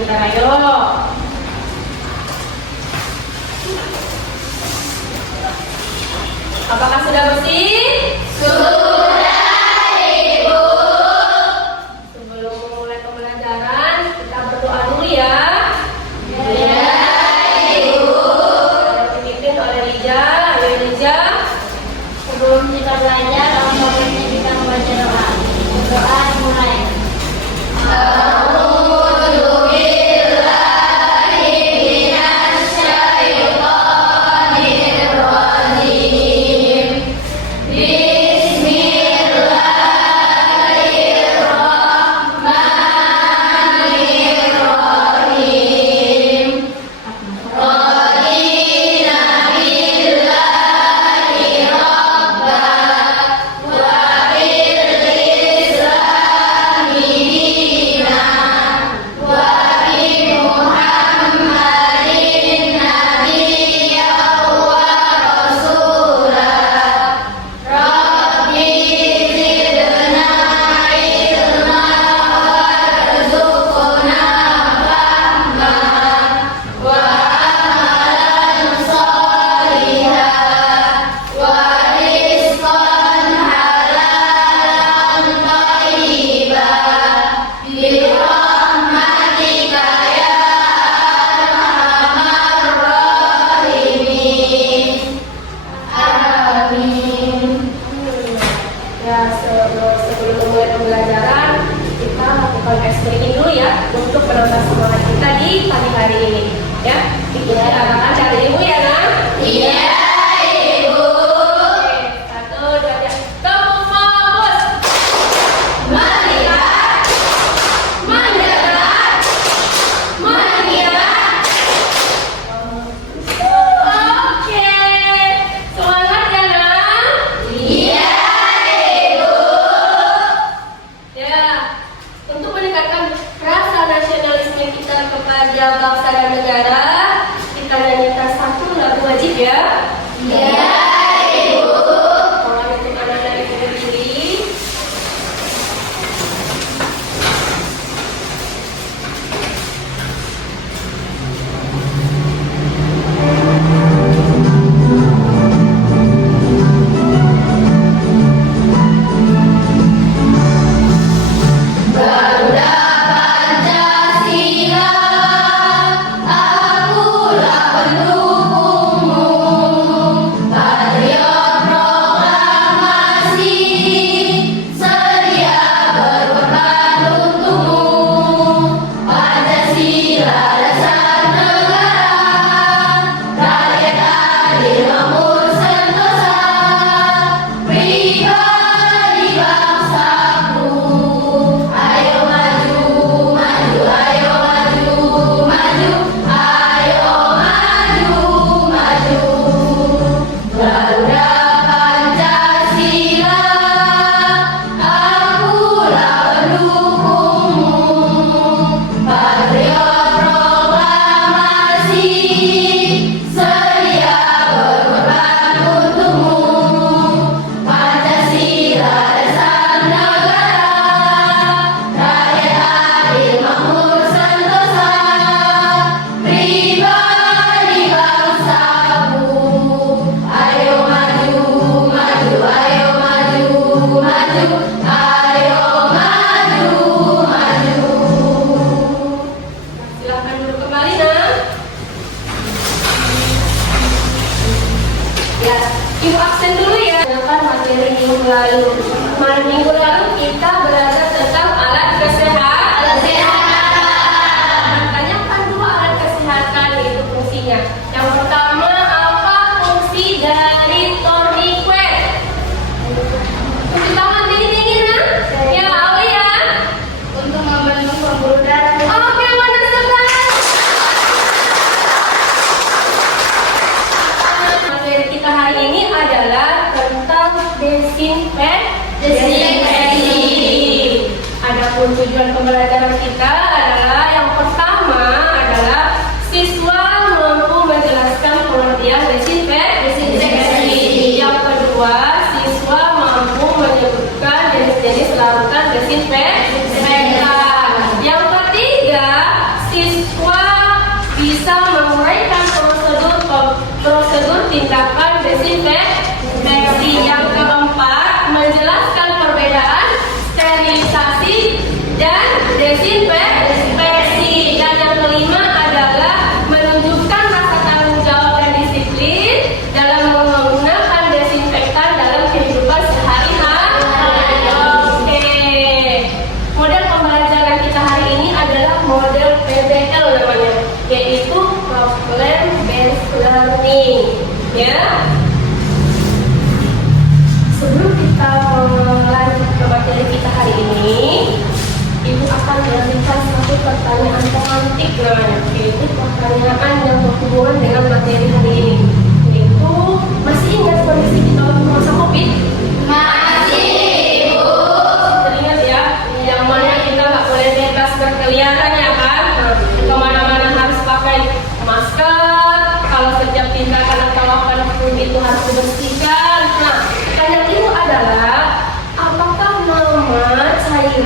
pintar, ayo. Apakah sudah bersih? Sudah, Ibu. Sebelum memulai pembelajaran, kita berdoa dulu ya. Ya, Ibu. Dipimpin oleh Lija. Ayo Lija. Sebelum kita belajar, baiknya kita membaca doa. Doa mulai. Sebelum memulai pembelajaran, kita lakukan stretching dulu ya untuk menambah semangat kita di pagi hari ini. Ya, ikuti arahan dari ibu ya, Nak. Iya, Ibu. Oke, 1, 2, 3. Tepuk fokus. Melihat, mendengar, mengira. Oke, semangat ya, Nak. Iya, Ibu. Ya, untuk meningkatkan rasa nasionalisme kita kepada bangsa dan negara, kita nyanyikan satu lagu wajib ya. Iya, Ibu. Kalau untuk anak dan ibu berdiri. Garuda Pancasila, akulah pendukungmu. Patriot proklamasi, sedia berkorban untukmu. Pancasila dasar negara, rakyat adil makmur sentosa. Pribadi bangsaku, ayo maju, maju, ayo maju, maju, ayo maju, maju. Garuda Pancasila, akulah pendukungmu. Patriot proklamasi, sedia berkorban untukmu. Pancasila dasar negara, rakyat adil makmur sentosa. Pribadi bangsaku, ayo maju, maju, ayo maju, maju, ayo maju, maju. Silahkan duduk kembali, Nak. Ya, ibu absen dulu ya. Gunakan materi minggu lalu. Minggu lalu kita belajar tentang alat kesehatan. Tanyakan dulu alat kesehatan itu fungsinya. Yang pertama, apa fungsi dari tourniquet? Cuci tangan dingin-dingin, Nak. Ya, Aulia. Untuk membantu pembuluh darah. Oke, mana sekali. Materi kita hari ini adalah tentang desinfeksi. Adapun tujuan pembelajaran kita adalah yang pertama adalah siswa mampu menjelaskan pengertian desinfeksi. Yang kedua, siswa mampu menyebutkan jenis-jenis larutan desinfektan. Yang ketiga, siswa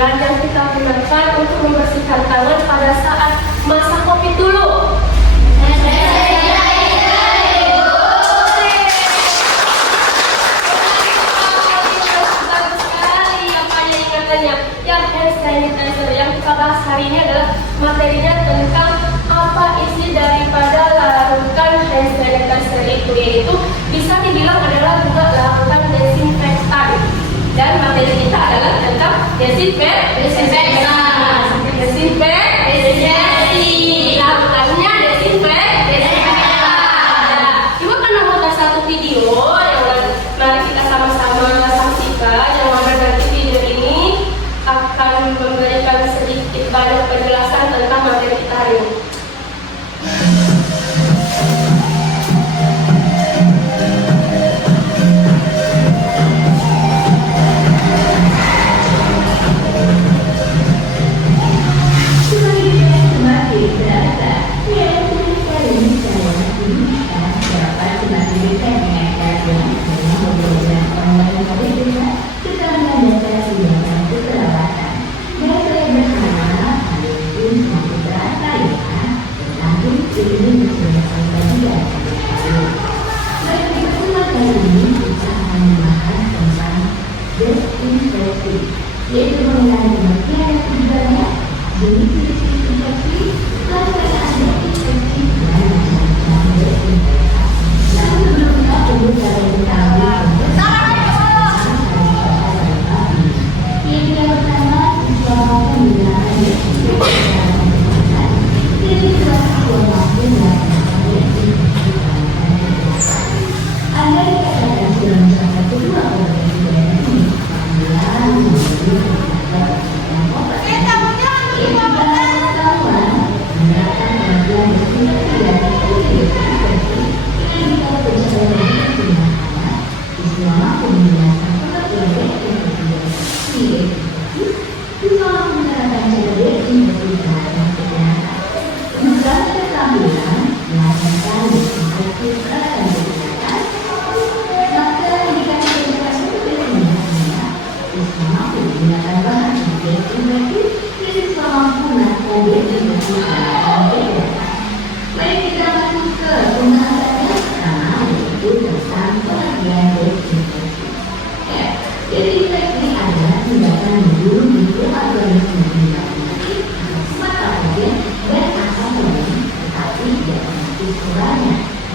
cairan yang kita gunakan untuk membersihkan tangan pada saat masa COVID dulu? Ya, hand sanitizer yang kita bahas hari ini adalah materinya tentang apa isi daripada larutan hand sanitizer itu, yaitu bisa dibilang adalah juga larutan desinfektan. Dan materi kita adalah tentang desinfektan. Larutannya desinfektan. Coba kan nonton satu video yang mari kita sama-sama saksikan, yang mana nanti video ini akan memberikan sedikit banyak penjelasan tentang materi kita hari ini. Yaitu mengenai pengertian yang sebenarnya, jenis desinfeksi, dan ada infeksi dan macam-macam desinfektan. Namun sebelum kita perlu cara yang yang pertama, selama menggunakan desinfektan, jadi setelah waktu melakukan desinfeksi Anda dikatakan dalam salah kedua orang ini.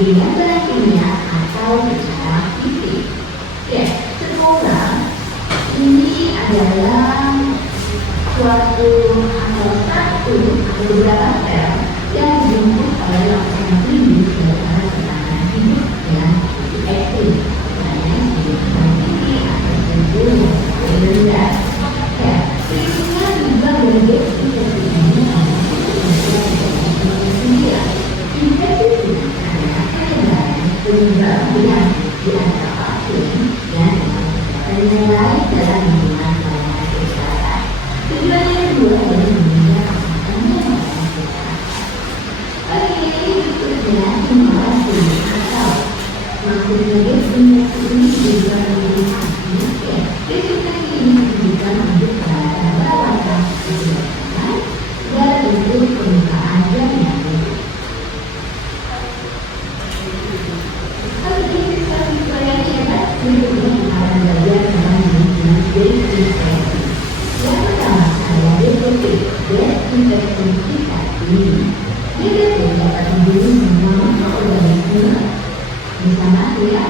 Dengan bahan kimia atau secara fisik. Ya, sekolah ini adalah suatu atau beberapa sel yang dijemput oleh lapisan klinis daripada tekanan hidup yang ekstrim. Misalnya hidup tinggi atau sel yang rendah. Ya, prinsipnya juga dari infeksi ini penyebab penyakit di antara pasien dan menilai dalam hubungan pelayanan kesehatan. Tujuan yang kedua adalah menjaga kesehatan pelayanan kesehatan. Oke, berikutnya inovasi atau maksudnya desinfeksi ini juga menggunakan desinfeksi ini ditujukan untuk peralatan perawatan kesehatan dan untuk permukaan dan nyamuk. Yang pertama adalah desinfeksi ini. Dia dapat membunuh semua organisme bersama dengan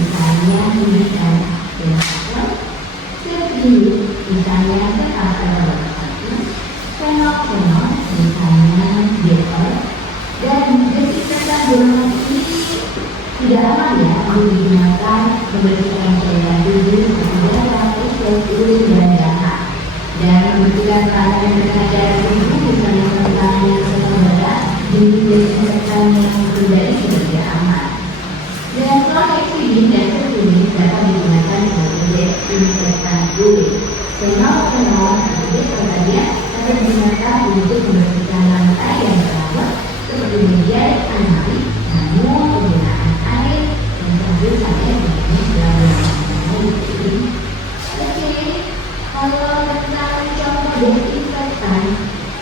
misalnya pendidikan filsafat, seni, misalnya kekerasan fenomenal, misalnya dekor, dan desinfektan golongan ini tidak aman ya untuk digunakan membersihkan cairan tubuh, udara, usus, urin, dan darah. Dan membersihkan peralatan berkadar tubuh, misalnya tentang yang sedang berat, jenis desinfektan yang terjadi tidak aman. Dan chlorhexidine dan tertulis dapat digunakan sebagai desinfektan kulit. Fenol tersebut katanya dapat digunakan untuk membersihkan lantai yang terawat seperti meja dan lemari, namun penggunaan air dan sabun saya dengan dalam ini. Oke, kalau tentang contoh desinfektan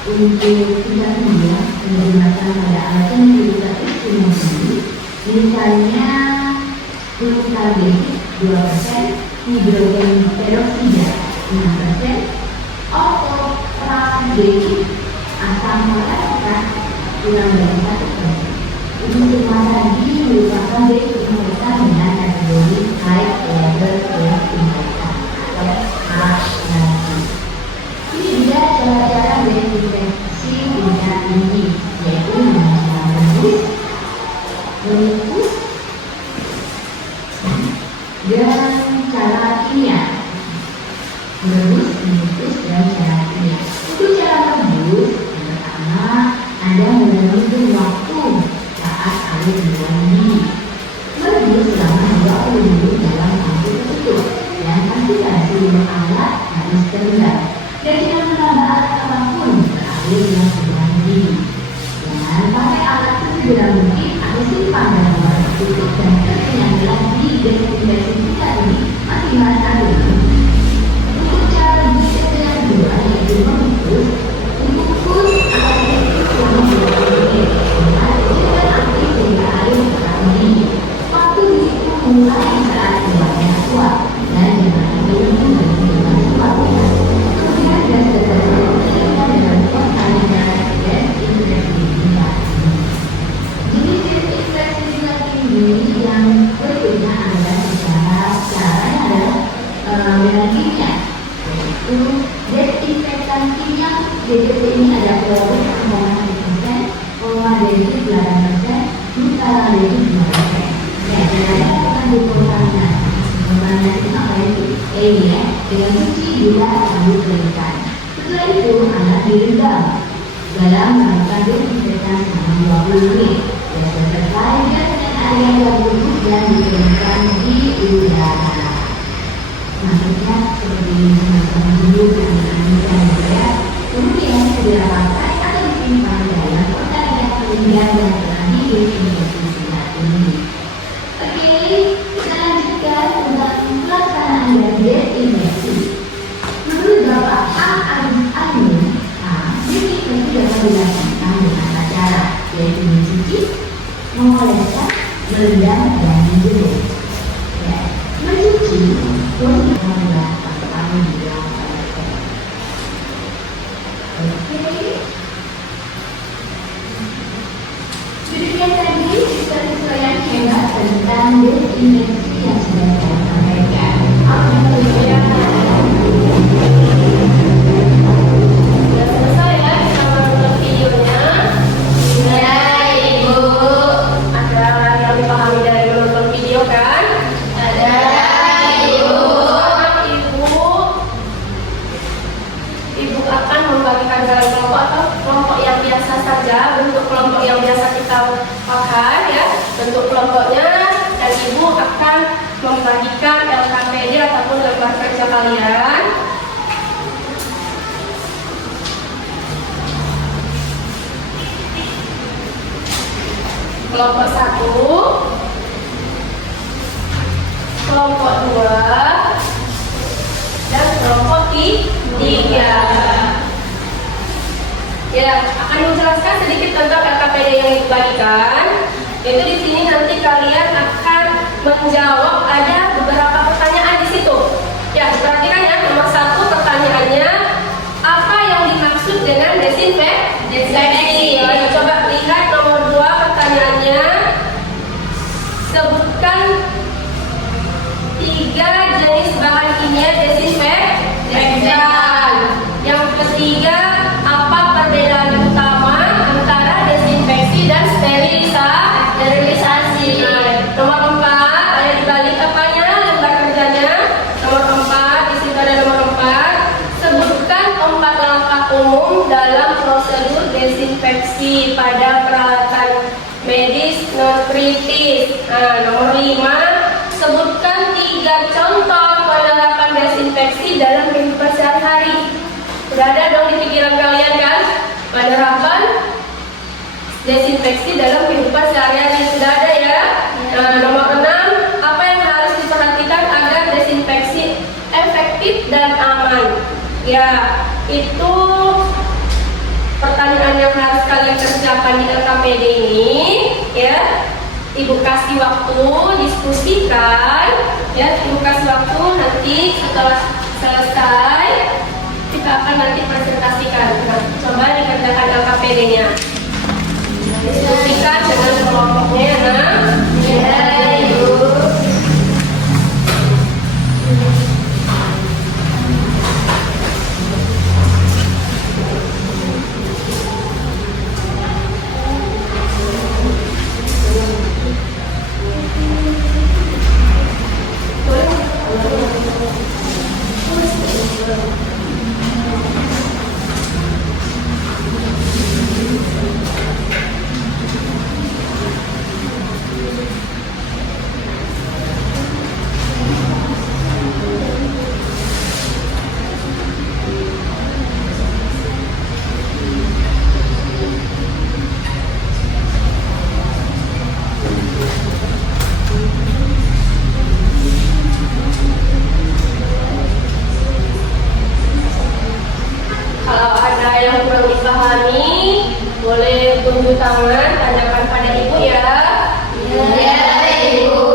untuk tingkat minyak menggunakan pada alat yang diusahakan sendiri, misalnya glutarate 2%, hidrogen peroksida 6%, ortoprandetik asam melakukan kurang dari 1%. Ini semua tadi merupakan desinfektan dengan kategori high level desinfektan atau HLD. Ini juga cara-cara desinfeksi tingkat tinggi, yaitu dengan cara rebus, mengukus, dan cara kimia. Merebus, mengukus, dan cara kimia. Untuk cara rebus, yang pertama, Anda menghitung waktu saat air mendidih. Merebus selama 20 menit dalam tangki tertutup, dan pastikan seluruh alat harus terendam. Dan jangan menambah alat apapun ke air yang sudah mendidih. Dan pakai alat sesegera mungkin atau simpan dalam wadah tertutup dan terkenyang di desinfeksi kita ini masing-masing. Untuk cara rebus yang kedua yaitu mengukus akan mengukus selama 20 menit. Jika aktif sehingga air tetap mendidih. Waktu dihitung mulai saat keluarnya kuat dan jangan menunggu dan menunggu waktunya. Kemudian gas desinfektan dengan kontainer desinfeksi tingkat tinggi. Jenis desinfeksi tingkat tinggi yang berikutnya adalah caranya adalah dengan kimia, yaitu desinfektan kimia. DDT ini ada klorin 0,1%, formaldehyde 8%, glutarate 2%. Ya, caranya mengandung kontaminasi. Kontaminasi itu apa itu? Ini ya, dengan cuci gula lalu keringkan. Setelah itu alat direndam dalam melakukan desinfektan selama 20 menit. Ya, setelah gas dan air yang berubah dan dikeringkan di udara. Maksudnya seperti semacam dulu yang dianggap ya. Kemudian segera pakai atau disimpan dalam kontainer keringkan dan telah didesinfeksi tingkat tinggi. Oke, kita lanjutkan tentang pelaksanaan dari desinfeksi. Menurut Bapak desinfeksi dapat dilakukan dengan cara yaitu mencuci, mengoleskan, merendam, dan menjemur. Ya, mencuci boleh menggunakan tangan di dalam toilet. Oke. Demikian tadi siswa-siswa yang hebat tentang desinfeksi yang sudah saya sampaikan. Sudah selesai ya kita menonton videonya. Ya, Ibu. Ada yang dipahami dari menonton video kan? Ada, Ibu. Ibu akan membagikan dalam kelompok atau kelompok yang biasa saja, bentuk kelompok yang biasa kita pakai ya, bentuk kelompoknya, dan Ibu akan membagikan LKPD ataupun lembar kerja kalian. Kelompok 1, kelompok 2, dan kelompok 3. Ya, akan menjelaskan sedikit tentang LKPD yang dibagikan. Yaitu di sini nanti kalian akan menjawab ada beberapa pertanyaan di situ. Ya, perhatikan ya. Nomor 1 pertanyaannya, apa yang dimaksud dengan desinfeksi? Ayo coba lihat nomor 2 pertanyaannya. Sebutkan jenis bahan kimia desinfektan. Yang ketiga, apa perbedaan utama antara desinfeksi dan sterilisasi? Nomor 4, ada di balik apanya lembar kerjanya. Nomor 4, di situ ada nomor 4. Sebutkan 4 langkah umum dalam prosedur desinfeksi pada peralatan medis non kritis. Nomor 5, sebutkan 3 contoh penerapan desinfeksi dalam kehidupan sehari-hari. Sudah ada dong di pikiran kalian kan? Penerapan desinfeksi dalam kehidupan sehari-hari sudah ada ya. Nomor 6, apa yang harus diperhatikan agar desinfeksi efektif dan aman? Ya, itu pertanyaan yang harus kalian kerjakan di LKPD ini ya. Ibu kasih waktu diskusikan ya, ibu kasih waktu, nanti setelah selesai kita akan nanti presentasikan. Nah, coba dikerjakan LKPD-nya, diskusikan dengan kelompoknya. Ya ibu. Kalau ada yang kurang dipahami, boleh tunjuk tangan, tanyakan pada ibu ya. Ya, ibu.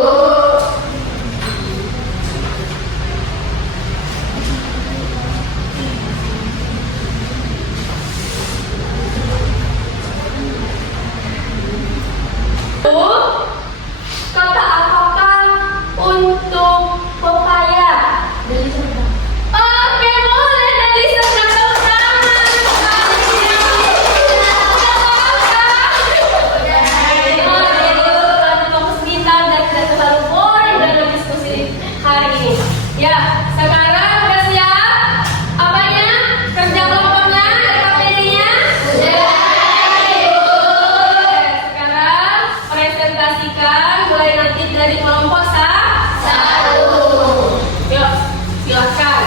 Kata apakah untuk pepaya? Oke, boleh dari sebelah utama. Fokus kita dan kita terlalu boring dalam diskusi hari ini. Ya, sekarang udah siap? Apanya? Kerja kelompoknya, LKPD-nya? Sekarang presentasikan, mulai nanti dari kelompok 1. Yuk, silakan.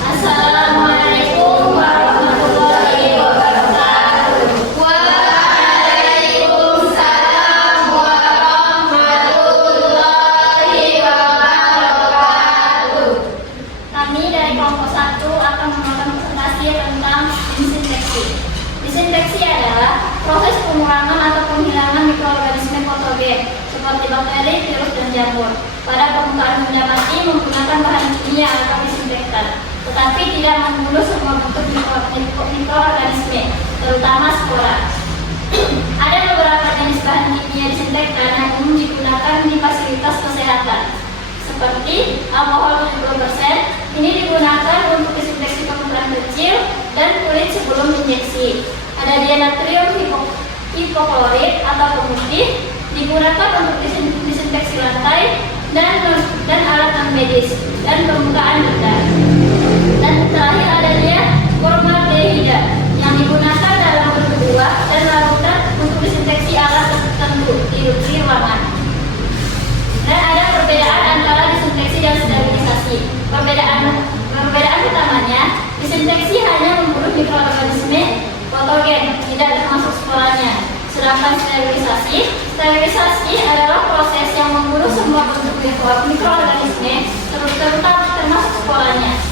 Assalamualaikum warahmatullahi wabarakatuh. Waalaikumsalam warahmatullahi wabarakatuh. Kami dari kelompok 1 akan melakukan presentasi tentang disinfeksi. Disinfeksi adalah proses pengurangan atau penghilangan mikroorganisme patogen seperti bakteri, virus, dan jamur pada permukaan benda mati menggunakan bahan kimia atau disinfektan, tetapi tidak membunuh semua bentuk mikroorganisme, terutama spora. Ada beberapa jenis bahan kimia disinfektan yang umum digunakan di fasilitas kesehatan, seperti alkohol 70%. Ini digunakan untuk disinfeksi permukaan kecil dan kulit sebelum injeksi. Ada dianatrium hipoklorit atau pemutih, digunakan untuk disinfeksi lantai dan alat non medis dan permukaan benda. Dan terakhir ada dia formaldehida yang digunakan dalam bentuk buah dan larutan untuk disinfeksi alat tertentu di ruangan. Dan ada perbedaan antara disinfeksi dan sterilisasi. Perbedaan utamanya, disinfeksi hanya membunuh mikroorganisme patogen, tidak termasuk sporanya. Sedangkan sterilisasi adalah proses yang membunuh semua bentuk mikroorganisme, terutama termasuk sporanya.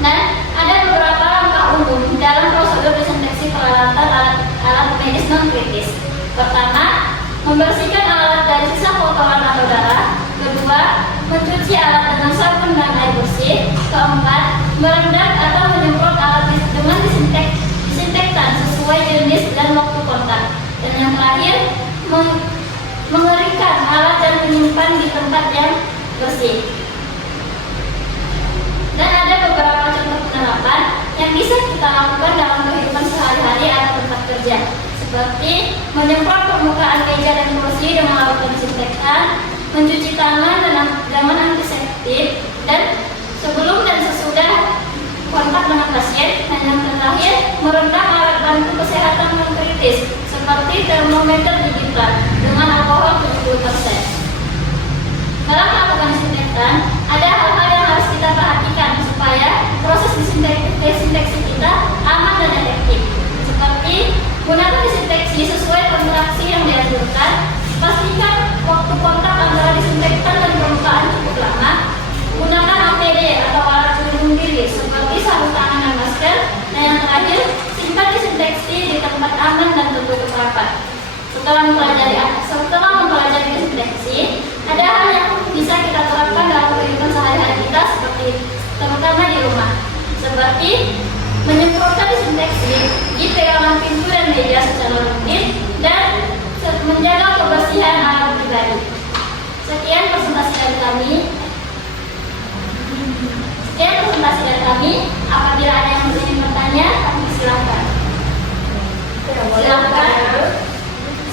Dan ada beberapa langkah umum dalam prosedur disinfeksi peralatan alat medis non kritis. Pertama, membersihkan alat dari sisa kotoran atau darah. Kedua, mencuci alat dengan sabun dan air bersih. Keempat, merendam atau menyemprot alat dengan disinfektan sesuai jenis dan waktu kontak. Dan yang terakhir, mengeringkan alat dan menyimpan di tempat yang bersih. Dan ada beberapa contoh penerapan yang bisa kita lakukan dalam kehidupan sehari-hari atau tempat kerja, seperti menyemprot permukaan meja dan kursi dengan alat disinfektan, mencuci tangan dengan antiseptik, dan sebelum dan sesudah kontak dengan pasien. Dan yang terakhir, merendam alat bantu kesehatan non kritis seperti termometer digital dengan alkohol 70%. Dalam melakukan disinfektan, ada hal-hal yang harus kita perhatikan supaya proses desinfeksi kita aman dan efektif. Seperti gunakan desinfeksi sesuai kontraksi yang dianjurkan, pastikan waktu kontak antara disinfektan dan permukaan cukup lama, gunakan APD atau alat pelindung diri seperti sarung tangan dan masker, dan yang terakhir, simpan desinfeksi di tempat aman dan tertutup rapat. Setelah mempelajari desinfeksi, ada hal yang bisa kita terapkan dalam kehidupan sehari-hari kita, seperti terutama di rumah, seperti menyemprotkan desinfeksi di pegangan pintu dan meja secara rutin, dan menjaga kebersihan alat pribadi. Sekian presentasi dari kami. Apabila ada yang ingin bertanya, kami silakan.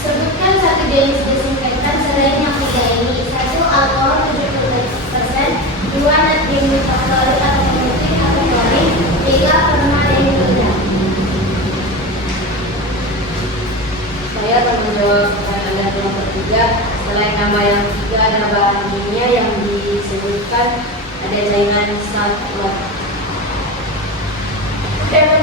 Sebutkan satu jenis desinfektan selain yang tiga ini. 1. Alkohol 70%, 2. Natrium hidroklorid atau pemutih atau klorin, 3. Formalin. Saya akan menjawab pertanyaan nomor 3. Selain nama yang tiga, ada bahan kimia yang disebutkan ada cairan sulfat. Dari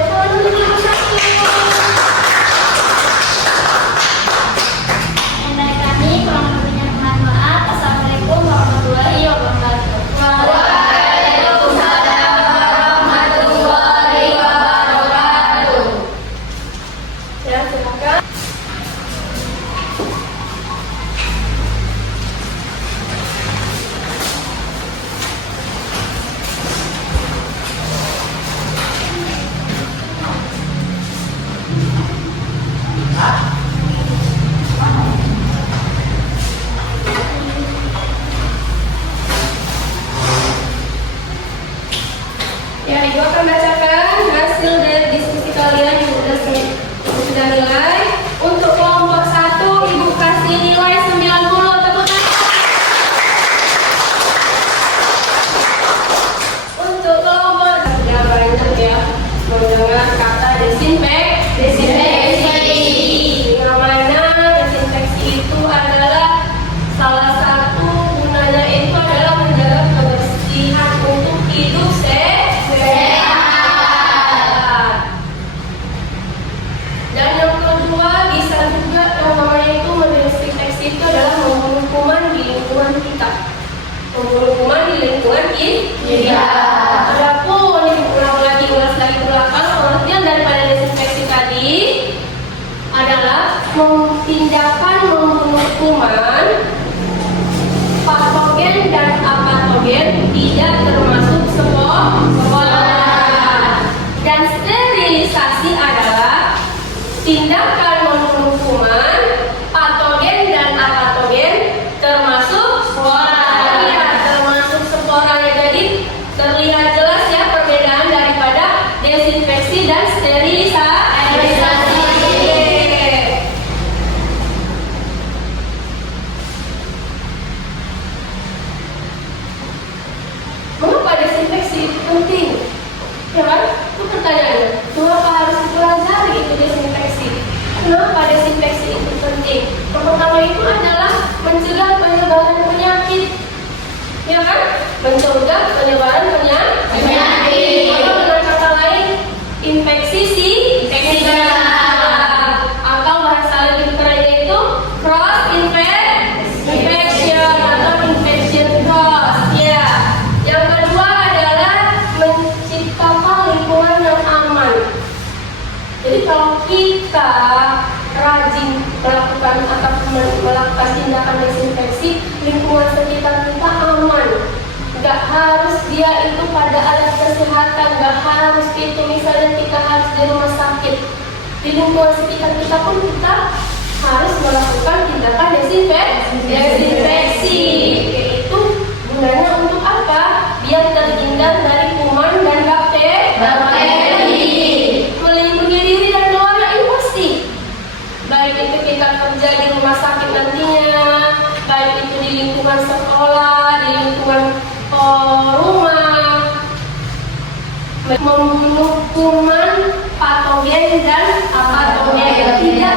kami, kurang lebihnya mohon maaf. Assalamualaikum warahmatullahi wabarakatuh. Waalaikumsalam warahmatullahi wabarakatuh. Ya, silakan. Ya, Ibu akan bacakan hasil dari diskusi kalian yang sudah nilai. Untuk kelompok 1, Ibu kasih nilai 90. Tepuk tangan. Untuk kelompok sudah banyak ya mendengar kata desinfeksi. Yang mana desinfeksi itu adalah salah satu gunanya itu adalah menjaga kebersihan untuk hidup sehat. Dan yang kedua, bisa juga yang namanya itu mendesinfeksi itu adalah membunuh kuman di lingkungan kita. Membunuh kuman di lingkungan kita. Adapun ulas lagi ke belakang, pengertian daripada desinfeksi tadi adalah tindakan membunuh kuman, patogen dan apatogen tidak termasuk spora. Dan sterilisasi adalah tindakan membunuh kuman, patogen dan apatogen termasuk spora. Lihat, termasuk sporanya. Jadi terlihat jelas ya perbedaan daripada desinfeksi dan sterilisasi. Mengapa desinfeksi itu penting? Ya kan? Itu pertanyaannya. Mengapa harus dipelajari itu desinfeksi? Kenapa desinfeksi itu penting? Pertama itu adalah mencegah penyebaran penyakit. Ya kan? Mencegah penyebaran penyakit. Atau dengan kata lain, infeksi atau bahasa lebih kerennya itu cross infection atau infection cross. Ya. Yang kedua adalah menciptakan lingkungan yang aman. Jadi kalau kita rajin melakukan tindakan desinfeksi, lingkungan sekitar kita aman. Nggak harus dia itu pada alat kesehatan, nggak harus itu misalnya kita harus di rumah sakit, di lingkungan sekitar kita pun kita harus melakukan tindakan desinfeksi. Yaitu gunanya untuk apa? Biar terhindar dari kuman dan bakteri, melindungi diri dari orang infeksi. Baik itu kita kerja di rumah sakit nantinya, baik itu di lingkungan sekolah, di lingkungan rumah, membunuh kuman, patogen dan apatogen tidak